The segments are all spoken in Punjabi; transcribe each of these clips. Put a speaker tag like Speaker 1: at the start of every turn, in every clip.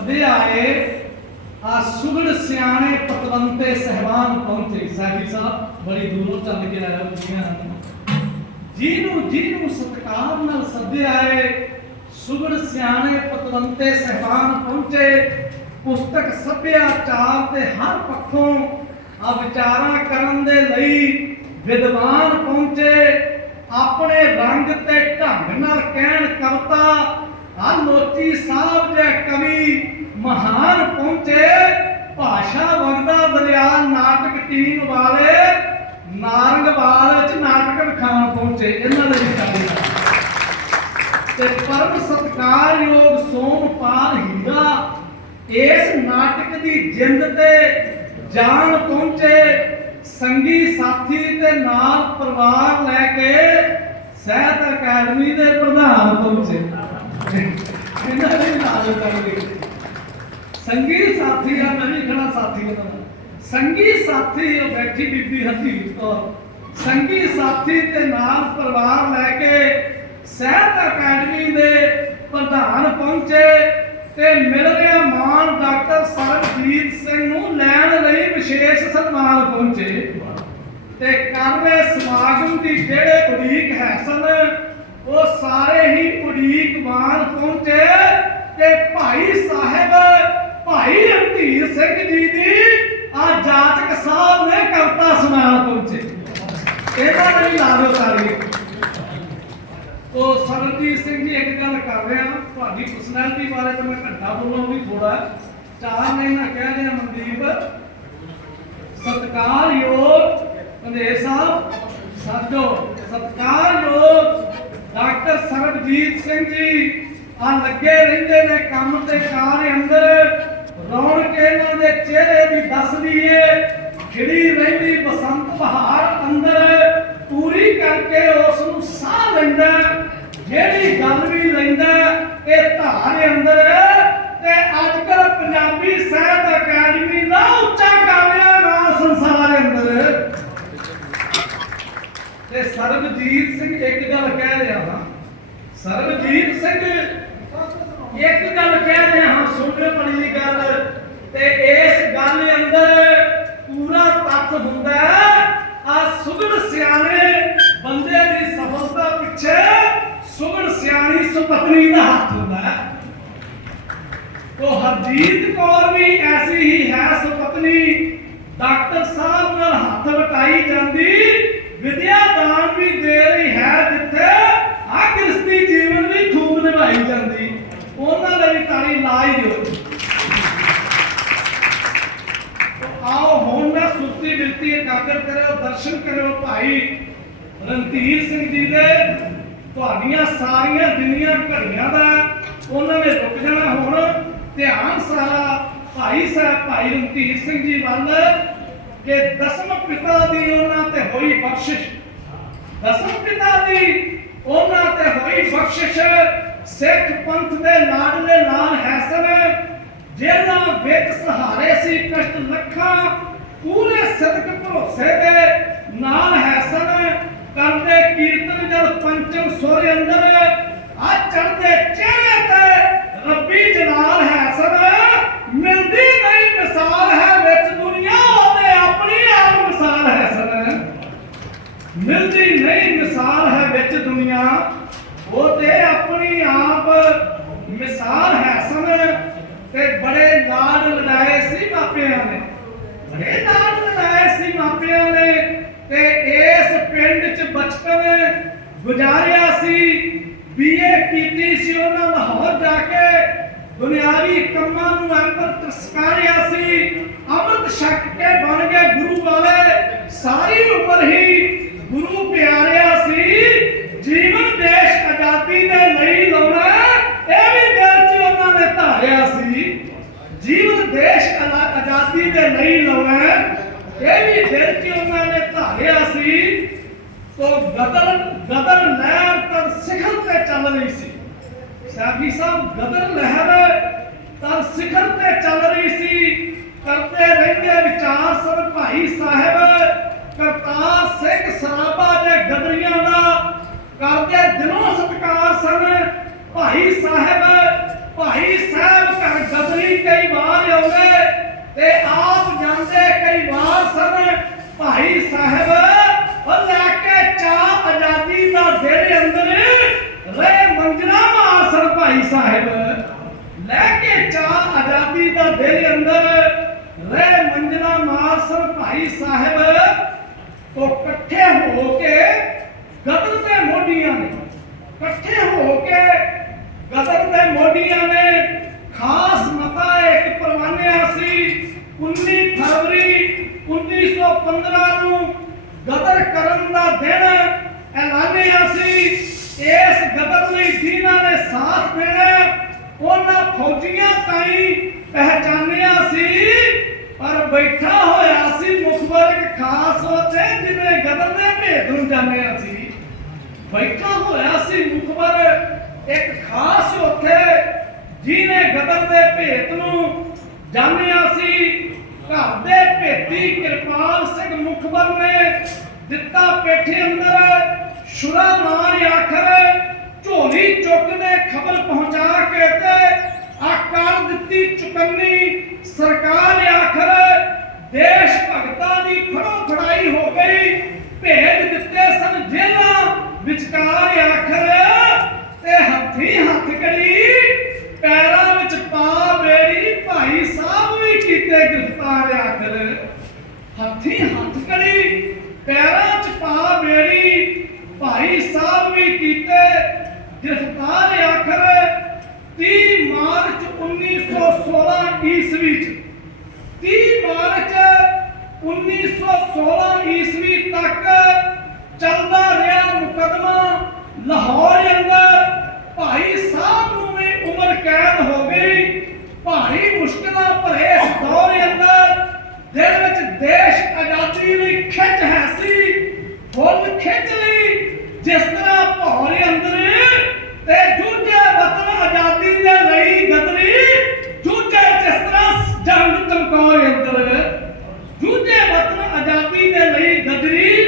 Speaker 1: ਸੱਦੇ ਆਏ, ਆ ਸੁਗੜ ਸਿਆਣੇ ਪਤਵੰਤੇ ਸਹਿਬਾਨ ਪਹੁੰਚੇ। ਸਾਡੀ ਸਾਹਿਬ, ਬੜੀ ਦੂਰੋਂ ਚੱਲ ਕੇ ਆਇਆ ਦੁਨੀਆ ਜਿਹਨੂੰ ਜਿਹਨੂੰ ਸਤਕਾਰ ਨਾਲ ਸੱਦੇ ਆਏ, ਸੁਗੜ ਸਿਆਣੇ ਪਤਵੰਤੇ ਸਹਿਬਾਨ ਪਹੁੰਚੇ, ਪੁਸਤਕ ਸੱਭਿਆਚਾਰ ਤੇ ਹਰ ਪੱਖੋਂ ਆ ਵਿਚਾਰਾਂ ਕਰਨ ਦੇ ਲਈ ਵਿਦਵਾਨ ਪਹੁੰਚੇ, ਆਪਣੇ ਰੰਗ ਤੇ ਢੰਗ ਨਾਲ ਕਹਿਣ ਕਵਤਾ ਆ ਲੋਚੀ ਸਾਹਿਬ ਦੇ ਕਵੀ ਮਹਾਨ ਪਹੁੰਚੇ। ਭਾਸ਼ਾ ਵਗਦਾ ਦਰਿਆ ਨਾਟਕ ਟੀਮ ਵਾਲੇ। ਨਾਰੰਗਵਾਲ ਚ ਨਾਟਕ ਵਿਖਾਣ ਪਹੁੰਚੇ ਇਹਨਾਂ ਦੇ ਵਿਚਾਰੇ ਤੇ ਪਰਮ ਸਤਕਾਰਯੋਗ ਸੋਮਪਾਲ ਹੀਰਾ ਇਸ ਨਾਟਕ ਦੀ ਜਿੰਦ ਤੇ ਜਾਨ ਪਹੁੰਚੇ। ਸੰਗੀ ਸਾਥੀ ਤੇ ਨਾਲ ਪਰਿਵਾਰ ਲੈ ਕੇ ਸਾਹਿਤ ਅਕੈਡਮੀ ਦੇ ਪ੍ਰਧਾਨ ਪਹੁੰਚੇ। ਇਹਨਾਂ ਦੇ ਨਾਲ ਕਰਨਗੇ ਸੰਗੀ ਸਾਥੀ ਆ ਮੈਂ ਵੀ ਖੜਾ ਸਾਥੀ ਹਾਂ ਸੰਗੀ ਸਾਥੀ ਉਹ ਬੈਠੀ ਬੀਬੀ ਹਰਜੀਤ ਕੌਰ ਸੰਗੀ ਸਾਥੀ ਤੇ ਨਾਲ ਪਰਿਵਾਰ ਲੈ ਕੇ ਸਾਹਿਤ ਅਕੈਡਮੀ ਦੇ ਪ੍ਰਧਾਨ ਪਹੁੰਚੇ ਤੇ ਮਿਲ ਰਿਹਾ ਮਾਨ ਡਾਕਟਰ ਸਰਬਜੀਤ ਸਿੰਘ ਨੂੰ ਲੈਣ ਲਈ ਵਿਸ਼ੇਸ਼ ਸਨਮਾਨ ਪਹੁੰਚੇ। ਤੇ ਕਰ ਰਹੇ ਸਮਾਗਮ ਦੀ ਜਿਹੜੇ ਉਡੀਕ ਹੈ ਸਨ ਉਹ ਸਾਰੇ ਹੀ ਉਡੀਕਵਾਨ ਪਹੁੰਚੇ ਤੇ ਭਾਈ ਸਾਹਿਬ, ਭਾਈ ਰਣਧੀਰ ਸਿੰਘ ਜੀ ਦੀ ਆ ਜਾਚਕ ਸਾਹਿਬ ਨੇ ਕਵਤਾ ਸੁਣਾਉਣ ਪਹੁੰਚੇ। ਇਹਨਾਂ ਨੇ ਵੀ ਲਾ ਉਹ ਸਰਨਜੀਤ ਸਿੰਘ ਜੀ, ਇੱਕ ਗੱਲ ਕਰ ਰਿਹਾ, ਤੁਹਾਡੀ ਪਰਸਨੈਲਿਟੀ ਬਾਰੇ ਤਾਂ ਮੈਂ ਘੰਟਾ ਬੋਲਾਂ ਵੀ ਥੋੜਾ ਚਾਰ ਨਹੀਂ ਨਾ ਕਹਿ ਰਿਹਾ ਮਨਦੀਪ। ਸਤਕਾਰਯੋਗ ਪੰਦੇ ਸਾਹਿਬ, ਸਾਜੋ ਸਤਕਾਰਯੋਗ ਸਰਬਜੀਤ ਸਿੰਘ ਜੀ, ਆ ਲੱਗੇ ਰਹਿੰਦੇ ਨੇ ਕੰਮ ਤੇ ਕਾਰ ਅੰਦਰ। ਰੌਣਕ ਇਹਨਾਂ ਦੇ ਚਿਹਰੇ ਦੀ ਦੱਸਦੀ ਏ ਖਿੜੀ ਰਹਿੰਦੀ ਬਸੰਤ ਬਹਾਰ ਅੰਦਰ, ਪੂਰੀ ਕਰਕੇ ਉਸ ਨੂੰ ਸਾਹ ਲੈਂਦਾ ਜਿਹੜੀ ਗੱਲ ਵੀ ਲੈਂਦਾ ਇਹ ਧਾਰ ਅੰਦਰ ਤੇ ਅੱਜ ਕੱਲ ਪੰਜਾਬੀ ਸਾਹਿਤ ਅਕੈਡਮੀ ਦਾ ਉੱਚਾ ਕਰ ਰਿਹਾ ਸੰਸਾਰ ਅੰਦਰ। ਤੇ ਸਰਬਜੀਤ ਸਿੰਘ ਇੱਕ ਗੱਲ ਕਹਿ ਰਿਹਾ ਹਾਂ ਸਰਬਜੀਤ ਸਿੰਘ, ਇੱਕ ਗੱਲ ਕਹਿ ਰਿਹਾ ਹਾਂ ਸੁਣਨੇ ਪੜੀ ਗੱਲ। ਤੇ ਇਸ ਗੱਲ ਅੰਦਰ ਪੂਰਾ ਤੱਥ ਹੁੰਦਾ ਆ ਸੁਗੜ ਸਿਆਣੇ ਬੰਦੇ ਦੀ ਸਫਲਤਾ ਪਿੱਛੇ ਸੁਗੜ ਸਿਆਣੀ ਸੁਪਤਨੀ ਦਾ ਹੱਥ ਹੁੰਦਾ ਹੈ। ਤੋ ਹਰਜੀਤ ਕੌਰ ਵੀ ਐਸੀ ਹੀ ਹੈ ਸੁਪਤਨੀ, ਡਾਕਟਰ ਸਾਹਿਬ ਨਾਲ ਹੱਥ ਵਟਾਈ ਜਾਂਦੀ, ਵਿਦਿਆ ਦਾਨ ਵੀ ਦੇ ਰਹੀ ਹੈ ਜਿੱਥੇ ਆ ਗ੍ਰਸਤੀ ਜੀਵਨ ਵੀ ਨਿਭਾਈ ਜਾਂਦੀ, ਉਹਨਾਂ ਦੇ ਤਾਲੀ ਲਾ ਹੀ ਦਿਓ। ਆਓ, ਹੁਣ ਮੈਂ ਸੁਰਤੀ ਬਿਰਤੀ ਇਕਾਗਰ ਕਰਿਓ, ਦਰਸ਼ਨ ਕਰਿਓ ਭਾਈ ਰਣਧੀਰ ਸਿੰਘ ਜੀ ਦੇ। ਤੁਹਾਡੀਆਂ ਸਾਰੀਆਂ ਜਿੰਨੀਆਂ ਘੜੀਆਂ ਦਾ ਉਹਨਾਂ ਨੇ ਰੁਕ ਜਾਣਾ ਹੁਣ। ਧਿਆਨ ਸਾਰਾ ਭਾਈ ਸਾਹਿਬ, ਭਾਈ ਰਣਧੀਰ ਸਿੰਘ ਜੀ ਵੱਲ ਕਿ ਦਸਮ ਪਿਤਾ ਦੀ ਉਹਨਾਂ ਤੇ ਹੋਈ ਬਖਸ਼ਿਸ਼। ਦਸਮ ਪਿਤਾ ਦੀ ਉਹਨਾਂ ਬਖਸ਼ਿਸ਼ ਸਿੱਖ ਪੰਥ ਦੇ ਲਾਡਲੇ ਲਾਲ ਹੈਸਨ ਜਿਹਨਾਂ ਵਿੱਚ ਸਹਾਰੇ ਸੀ ਕਸ਼ਟ ਲੱਖਾਂ ਪੂਰੇ ਸਦਕ ਭਰੋਸੇ ਦੇ ਨਾਲ ਹੈਸਨ ਕਰਦੇ ਕੀਰਤਨ ਜਦ ਪੰਚਮ ਸੁਰ ਅੰਦਰ, ਆ ਚੜਦੇ ਚਿਹਰੇ ਤੇ ਰੱਬੀ ਜਲਾਲ ਹੈਸਨ ਮਿਲਦੀ ਨਹੀਂ ਮਿਸਾਲ ਹੈ ਵਿੱਚ ਦੁਨੀਆ ਉਹਦੇ ਆਪਣੀ ਆਪ ਮਿਸਾਲ ਹੈਸਨ ਮਿਲਦੀ ਨਹੀਂ ਮਿਸਾਲ ਹੈ ਵਿੱਚ ਦੁਨੀਆ ਉਹ ਤੇ ਆਪਣੀ ਆਪ ਮਿਸਾਲ ਹੈ ਤੇ ਬੜੇ ਲਾਡ ਲੜਾਏ ਸੀ ਮਾਪਿਆਂ ਨੇ। ਬੜੇ ਲਾਡ ਲੜਾਏ ਸੀ ਮਾਪਿਆਂ ਨੇ ਤੇ ਇਸ ਪਿੰਡ ਚ ਬਚਪਨ ਗੁਜ਼ਾਰਿਆ ਸੀ। ਬੀਏ ਕੀਤੀ ਸੀ ਉਹਨਾਂ ਲਾਹੌਰ ਜਾ ਕੇ। ਦੁਨਿਆਵੀ ਕੰਮਾਂ ਨੂੰ ਅੰਦਰ ਤਸਕਾਰਿਆ ਸੀ। ਅੰਮ੍ਰਿਤ ਛਕ ਕੇ ਬਣ ਗਏ ਗੁਰੂ ਵਾਲੇ। ਸਾਰੀ ਉਮਰ ਹੀ ਗੁਰੂ ਪਿਆਰਿਆ ਸੀ। ਜੀਵਨ ਦੇਸ਼ ਆਜ਼ਾਦੀ ਦੇ ਲਈ ਲਾਉਣਾ, ਇਹ ਵੀ ਦਿਲ 'ਚ ਉਹਨਾਂ ਨੇ ਧਾਰਿਆ ਸੀ। ਜੀਵਨ ਦੇਸ਼ ਆਜ਼ਾਦੀ ਦੇ ਲਈ ਲਾਉਣਾ, ਇਹ ਵੀ ਦਿਲ 'ਚ ਉਹਨਾਂ ਨੇ ਧਾਰਿਆ ਸੀ। ਤੋ ਗਦਰ ਗਦਰ ਲਹਿਰ ਤਾਂ ਸਿਖਰ ਤੇ ਚੱਲ ਰਹੀ ਸੀ। ਸਾਬੀ ਸਾਹਿਬ, ਗਦਰ ਲਹਿਰ ਤਾਂ ਸਿਖਰ ਤੇ ਚੱਲ ਰਹੀ ਸੀ। ਕਰਦੇ ਰਹਿੰਦੇ ਵਿਚਾਰ ਸਨ ਭਾਈ ਸਾਹਿਬ, ਕਰਤਾਰ ਸਿੰਘ ਸਰਾਭਾ ਦੇ ਗਦਰੀਆਂ ਦਾ। ਕਰਦੇ ਦਿਨੋਂ ਸਤਕਾਰ ਸਨ। ਭਾਈ ਸਾਹਿਬ ਭਾਈ ਸਾਹਿਬ ਘਰ ਗਦਰੀ ਕਈ ਵਾਰ ਆਉਂਦੇ ਤੇ ਆਪ ਜਾਂਦੇ ਕਈ ਵਾਰ ਸਨ। ਭਾਈ ਸਾਹਿਬ, ਉਹ ਲੈ ਕੇ ਚਾ ਆਜ਼ਾਦੀ ਦਾ ਦੇਰੇ ਅੰਦਰ ਰਹਿ ਮੰਜਨਾ ਮਾਰ ਸਨ ਭਾਈ ਸਾਹਿਬ। ਲੈ ਕੇ ਚਾ ਆਜ਼ਾਦੀ ਦਾ ਦੇਰੇ ਅੰਦਰ ਰਹਿ ਮੰਜਨਾ ਮਾਰ ਸਨ ਭਾਈ ਸਾਹਿਬ। ਤੋਂ ਇਕੱਠੇ ਹੋ ਕੇ ਗਦਰ ਦੇ ਮੋਢੀਆਂ ਨੇ। ਇਕੱਠੇ ਹੋ ਕੇ ਗਦਰ ਤੇ ਮੋਢੀਆਂ ਨੇ। ਖਾਸ ਮਤਾ ਇੱਕ ਪਰਵਾਨਿਆ ਸੀ 19 ਫਰਵਰੀ 1915 ਨੂੰ ਗਦਰ ਕਰਨ ਦਾ ਦਿਨ ਐਲਾਨਿਆ ਸੀ। ਇਸ ਗਦਰ ਲਈ ਜਿਨ੍ਹਾਂ ਨੇ ਸਾਥ ਦੇਣਾ, ਉਹਨਾਂ ਫੌਜੀਆਂ ਤਾਈ ਪਹਿਚਾਨਿਆ ਸੀ। ਪਰ ਬੈਠਾ ਹੋਇਆ ਸੀ ਮੁਖਬਰ ਇੱਕ ਖਾਸ ਉੱਥੇ ਜਿਹਨੇ ਗਦਰ ਦੇ ਭੇਦ ਨੂੰ ਜਾਣਿਆ ਸੀ। ਬੈਠਾ ਹੋਇਆ ਸੀ ਮੁਖਬਰ ਇੱਕ ਖਾਸ ਉੱਥੇ ਜਿਹਨੇ ਗਦਰ ਦੇ ਭੇਤ ਨੂੰ ਜਾਣਿਆ ਸੀ, ਘਰ ਦੇ ਭੇਤੀ ਕਿਰਪਾਲ ਸਿੰਘ ਮੁਖਬਰ ਨੇ ਦਿੱਤਾ ਪੇਠੇ ਅੰਦਰ ਸ਼ੁਰਾ ਮਾਰ ਆਖਰ, ਝੋਲੀ ਚੁੱਕ ਦੇ ਖਬਰ ਪਹੁੰਚਾ ਕੇ ਤੇ ਆ ਦਿੱਤੀ ਚੁਕੰਨੀ ਸਰਕਾਰ ਆਖਰ, ਦੇਸ਼ ਭਗਤਾਂ ਦੀ ਫੜੋ ਫੜਾਈ ਹੋ ਗਈ ਭੇਜ ਦਿੱਤੇ ਸਨ ਜੇਲਾਂ ਵਿਚਕਾਰ ਆਖਰ ਤੇ ਹੱਥੀ ਹੱਥ ਕਰੀ, ਪੈਰਾਂ ਵਿੱਚ ਪਾ ਬੇੜੀ, ਭਾਈ ਸਾਹਿਬ ਵੀ ਕੀਤੇ ਗ੍ਰਿਫਤਾਰ ਆਖਰ। ਹੱਥੀ ਹੱਥ ਕਰੀ, ਪੈਰਾਂ 'ਚ ਪਾ ਬੇੜੀ, ਭਾਈ ਸਾਹਿਬ ਵੀ ਕੀਤੇ ਗ੍ਰਿਫਤਾਰ ਆਖਰ। 30 ਮਾਰਚ 1916 ਈਸਵੀ 'ਚ 30 ਮਾਰਚ 1916 ਈਸਵੀ ਤੱਕ ਚੱਲਦਾ ਰਿਹਾ ਮੁਕਦਮਾ ਲਾਹੌਰ ਅੰਦਰ ਭਾਈ ਸਾਹਿਬ ਨੂੰ ਵੀ ਉਮਰ ਕੈਦ ਹੋ ਗਈ ਭਾਰੀ ਮੁਸ਼ਕਲਾਂ ਭਰੇ ਇਸ ਦੌਰ ਅੰਦਰ ਦਿਲ ਵਿੱਚ ਦੇਸ਼ ਆਜ਼ਾਦੀ ਲਈ ਖਿੱਚ ਹੈ ਸੀ ਫੁੱਲ ਖਿੱਚ ਲਈ ਜਿਸ ਤਰ੍ਹਾਂ ਭੌਰੇ ਅੰਦਰ ਤੇ ਦੂਜੇ ਵਤਨ ਆਜ਼ਾਦੀ ਦੇ ਲਈ ਗਦਰੀ ਦੂਜੇ ਜਿਸ ਤਰ੍ਹਾਂ ਜੰਗ ਚਮਕੌਰ ਅੰਦਰ ਦੂਜੇ ਵਤਨ ਆਜ਼ਾਦੀ ਦੇ ਲਈ ਗਦਰੀ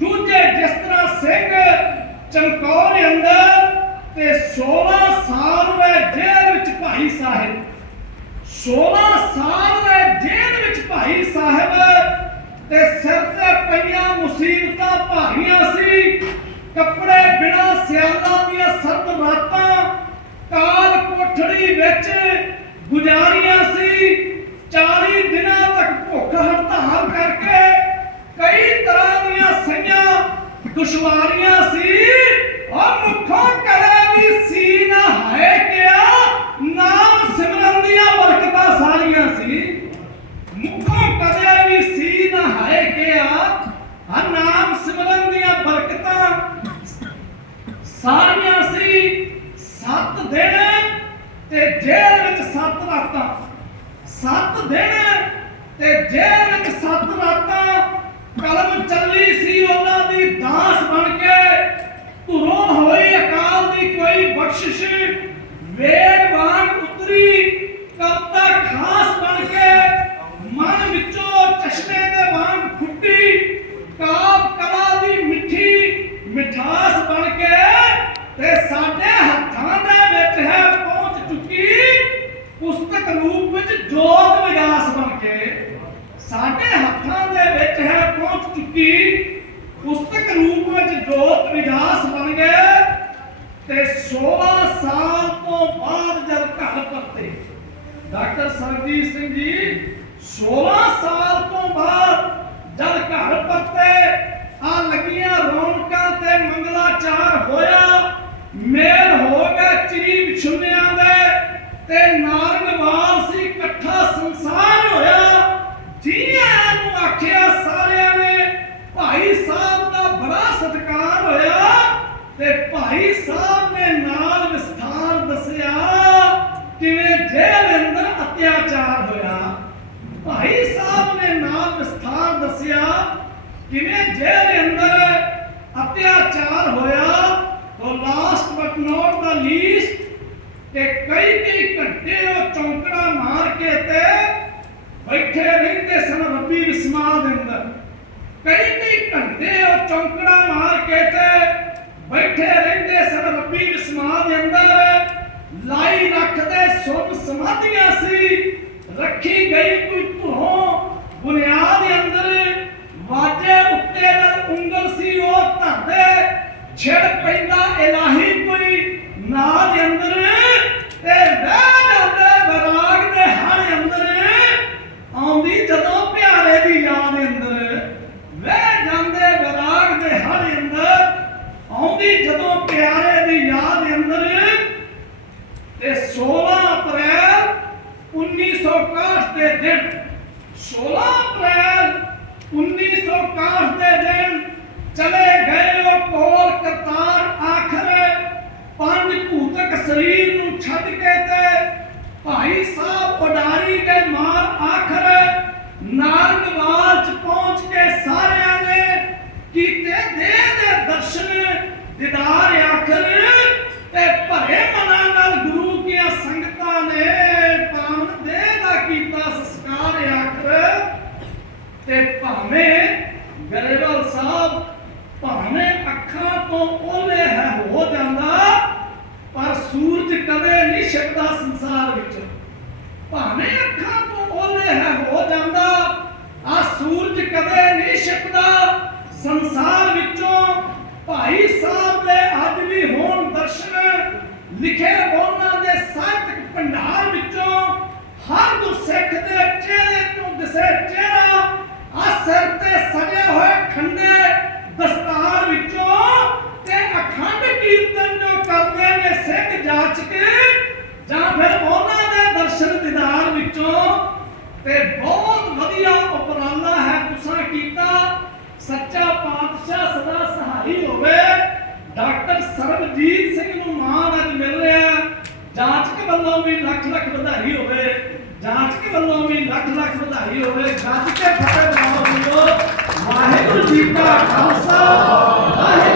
Speaker 1: ਦੂਜੇ ਜਿਸ ਤਰ੍ਹਾਂ ਸਿੰਘ ਚਮਕੌਰ ਅੰਦਰ ਤੇ 16 ਸਾਲ ਦੇ ਜੇਲ੍ਹ ਵਿੱਚ ਭਾਈ ਸਾਹਿਬ 16 ਸਾਲ ਦੇ ਜੇਲ੍ਹ ਵਿੱਚ ਭਾਈ ਸਾਹਿਬ ਤੇ ਸਿਰ ਤੇ ਪਈਆਂ ਮੁਸੀਬਤਾਂ ਭਾਰੀਆਂ ਸੀ। ਕੱਪੜੇ ਬਿਨਾ ਸਿਆਲਾਂ ਦੀਆਂ ਸਰਦ ਰਾਤਾਂ, ਕਾਲ ਕੋਠੜੀ ਵਿੱਚ ਗੁਜ਼ਾਰੀਆਂ ਸੀ। 40 ਦਿਨਾਂ ਤੱਕ ਭੁੱਖ ਹੜਤਾਲ ਕਰਕੇ ਕਈ ਤਰ੍ਹਾਂ ਦੀਆਂ ਸਈਆਂ ਦੁਸ਼ਵਾਰੀਆਂ ਸੀ। ਔਰ ਮੁੱਖੋਂ ਕਲੇ ਦੀ ਸੀ ਨਾ ਹੈ ਕਿਆ? ਨਾਮ ਸਿਮਰਨ ਦੀਆਂ ਬਰਕਤਾਂ ਸਾਰੀਆਂ ਸੀ ਮੁੱਖੋਂ ਕਦੇ ਵੀ ਸੀ ਨਾ ਹੈ ਕਿਆ ਆ ਨਾਮ ਸਿਮਰਨ ਦੀਆਂ ਬਰਕਤਾਂ ਸਾਰੀਆਂ ਸੀ ਸੱਤ ਦਿਨ ਤੇ ਜੇਲ੍ਹ ਵਿੱਚ ਸੱਤ ਰਾਤਾਂ ਸੱਤ ਦਿਨ ਤੇ ਜੇਲ੍ਹ ਵਿੱਚ ਸੱਤ ਰਾਤਾਂ ਕਲਮ ਚੱਲੀ ਸੀ ਉਹਨਾਂ ਦੀ ਦਾਸ ਬਣ ਕੇ। ਧੁਰੋਂ ਹੋਈ ਅਕਾਲ ਦੀ ਕੋਈ ਬਖਸ਼ਿਸ਼। ਵੇਦ ਵਾਂਗ ਉਤਰੀ ਕਵਤਾ ਖਾਸ ਬਣ ਕੇ ਮਨ ਵਿੱਚੋਂ ਚਸ਼ਮੇ ਦੇ ਵਾਂਗ ਫੁੱਟੀ ਕਾਬ ਕਲਾ ਦੀ ਮਿੱਠੀ ਮਿਠਾਸ ਬਣ ਕੇ ਤੇ ਸਾਡੇ ਹੱਥਾਂ ਦੇ ਵਿੱਚ ਹੈ ਪਹੁੰਚ ਚੁੱਕੀ ਪੁਸਤਕ ਰੂਪ ਵਿੱਚ ਜੋਤ ਵਿਗਾਸ ਬਣ ਕੇ ਸਾਡੇ ਹੱਥਾਂ ਦੇ ਵਿੱਚ ਹੈ ਪਹੁੰਚ ਚੁੱਕੀ। ਪੁਸਤਕ ਰੂਪ ਵਿੱਚ ਜੋਤ ਵਿਗਾਸ ਬਣ ਗਏ ਤੇ 16 ਸਾਲ ਤੋਂ ਬਾਅਦ ਜਦ ਘਰ ਪਰਤੇ। ਡਾਕਟਰ ਸਰਜੀਤ ਸਿੰਘ ਜੀ 16 ਸਾਲ ਤੋਂ ਬਾਅਦ ਜਦ ਘਰ ਪਰਤੇ, ਆ ਲੱਗੀਆਂ ਰੌਣਕਾਂ ਤੇ ਮੰਗਲਾਚਾਰ ਹੋਇਆ ਮੇਲ ਹੋ ਗਿਆ ਚਰੀ ਵਿਛੁੰਨਿਆਂ ਦੇ ਤੇ ਨਾਰੰਗਵਾਲ ਸੀ ਇਕੱਠਾ ਸੰਸਾਰ ਹੋਇਆ ਜੀਆਂ ਨੂੰ ਆਖਿਆ ਸਾਰਿਆਂ ਨੇ ਭਾਈ ਸਾਹਿਬ ਦਾ ਬੜਾ ਸਤਿਕਾਰ ਹੋਇਆ ਤੇ ਭਾਈ ਸਾਹਿਬ ਨੇ ਨਾਲ ਵਿਸਥਾਰ ਦੱਸਿਆ ਕਿਵੇਂ ਜੇਲ੍ਹ ਅੰਦਰ ਅਤਿਆਚਾਰ ਹੋਇਆ ਭਾਈ ਸਾਹਿਬ ਨੇ ਨਾਲ ਵਿਸਥਾਰ ਦੱਸਿਆ ਕਿਵੇਂ ਜੇਲ੍ਹ ਅੰਦਰ ਅਤਿਆਚਾਰ ਹੋਇਆ ਤੋਂ last but not the least ਕਿ ਕਈ ਕਈ ਘੰਟੇ ਉਹ ਚੌਂਕੜਾ ਮਾਰ ਕੇ ਤੇ ਬੈਠੇ ਰਹਿੰਦੇ ਸਨ ਰੱਬੀ ਵਿਸਮਾ ਦੇ ਅੰਦਰ ਕਈ ਕਈ ਘੰਟੇ ਉਹ ਚੌਂਕੜਾ ਮਾਰ ਕੇ ਤੇ ਬੈਠੇ ਰਹਿੰਦੇ ਸਨ ਰੱਬੀ ਵਿਸਮਾ ਦੇ ਅੰਦਰ ਲਾਈ ਰੱਖਦੇ ਸੁਭ ਸਮਾਧੀਆਂ ਸੀ ਰੱਖੀ ਗਈ ਕੋਈ ਧੁਰੋਂ ਬੁਨਿਆਦ ਦੇ ਅੰਦਰ ਦੇ ਛਿੜ ਪੈਂਦਾ ਇਲਾਹੀ ਕੋਈ ਨਾਦ ਅੰਦਰ ਤੇ ਬਹਿ ਜਾਂਦੇ ਬਰਾਗ ਦੇ ਹਰ ਅੰਦਰ ਆਉਂਦੀ ਜਦੋਂ ਪਿਆਰੇ ਦੀ ਯਾਦ ਅੰਦਰ ਵਹਿ ਜਾਂਦੇ ਬਰਾਗ ਦੇ ਹਰ ਅੰਦਰ ਆਉਂਦੀ ਜਦੋਂ ਪਿਆਰੇ ਦੀ ਯਾਦ ਅੰਦਰ ਤੇ 16 ਅਪ੍ਰੈਲ 1961 ਦੇ ਦਿਨ 16 ਅਪ੍ਰੈਲ 1961 ਦੇ ਦਿਨ ਚਲੇ ਗਏ ਉਹ ਕੋਲ ਕਰਤਾਰ ਆਖਰ ਪੰਜ ਭੂਤਕ ਸਰੀਰ ਨੂੰ ਛੱਡ ਕੇ ਤੇ ਭਾਈ ਸਾਹਿਬ ਪਡਾਰੀ ਦੇ ਮਾਰ ਆਖਰ ਨਾਰੰਗਵਾਲ ਚ ਪਹੁੰਚ ਕੇ ਸਾਰਿਆਂ ਨੇ ਕੀਤੇ ਦੇ ਦੇ ਦਰਸ਼ਨ, ਦੀਦਾਰ ਆਖਰ ਤੇ ਭਰੇ ਮਨਾਂ ਨਾਲ ਗੁਰੂ ਦੀਆਂ ਸੰਗਤਾਂ ਨੇ ਪਾਵਨ ਦੇ ਦਾ ਕੀਤਾ ਸੰਸਕਾਰ ਆਖਰ। ਤੇ ਭਾਵੇਂ ਗਰੇਵਾਲ ਸਾਹਿਬ ਭਾਵੇਂ ਅੱਖਾਂ ਤੋਂ ਓਲੇ ਹੈ ਹੋ ਜਾਂਦਾ ਕਦੇ ਨਹੀਂ ਛਿਪਦਾ ਸੰਸਾਰ ਵਿੱਚ। ਭਾਵੇਂ ਅੱਖਾਂ ਤੋਂ ਓਲੇ ਹੈ, ਹੋ ਜਾਂਦਾ। ਆ ਸੂਰਜ ਕਦੇ ਨਹੀਂ ਛਿਪਦਾ ਸੰਸਾਰ ਵਿੱਚੋਂ ਭਾਈ ਸਾਹਿਬ ਦੇ ਅੱਜ ਵੀ ਹੋਣ ਦਰਸ਼ਨ, ਲਿਖੇ ਉਹਨਾਂ ਦੇ ਸਾਹਿਤਕ ਭੰਡਾਰ ਵਿੱਚੋਂ ਹਰ ਗੁਰਸਿੱਖ ਦੇ ਚਿਹਰੇ ਤੋਂ ਦਿਸੇ ਚਿਹਰਾ ਆ ਸਿਰ ਤੇ ਸਜੇ ਹੋਏ ਖੰਡੇ ਜਾਂ ਫਿਰ ਉਹਨਾਂ ਦੇ ਦਰਸ਼ਨ ਦਿਦਾਰ ਵਿੱਚੋਂ ਤੇ ਬਹੁਤ ਵਧੀਆ ਉਪਰਾਲਾ ਹੈ, ਤੁਸੀਂ ਕੀਤਾ। ਸੱਚਾ ਪਾਤਸ਼ਾਹ ਸਦਾ ਸਹਾਈ ਹੋਵੇ। ਡਾਕਟਰ ਸਰਬਜੀਤ ਸਿੰਘ ਨੂੰ ਮਾਣ ਅੱਜ ਮਿਲ ਰਿਹਾ ਜਾਂਚਕ ਵੱਲੋਂ ਵੀ ਲੱਖ ਲੱਖ ਵਧਾਈ ਹੋਵੇ। ਜਾਂਚਕ ਵੱਲੋਂ ਵੀ ਲੱਖ ਲੱਖ ਵਧਾਈ ਹੋਵੇ। ਜਾਂਚਕੇ ਫਤਿਹ ਬਣਾਓ ਵਾਹਿਗੁਰੂ ਜੀ ਕਾ ਖਾਲਸਾ। ਵਾਹਿਗੁਰੂ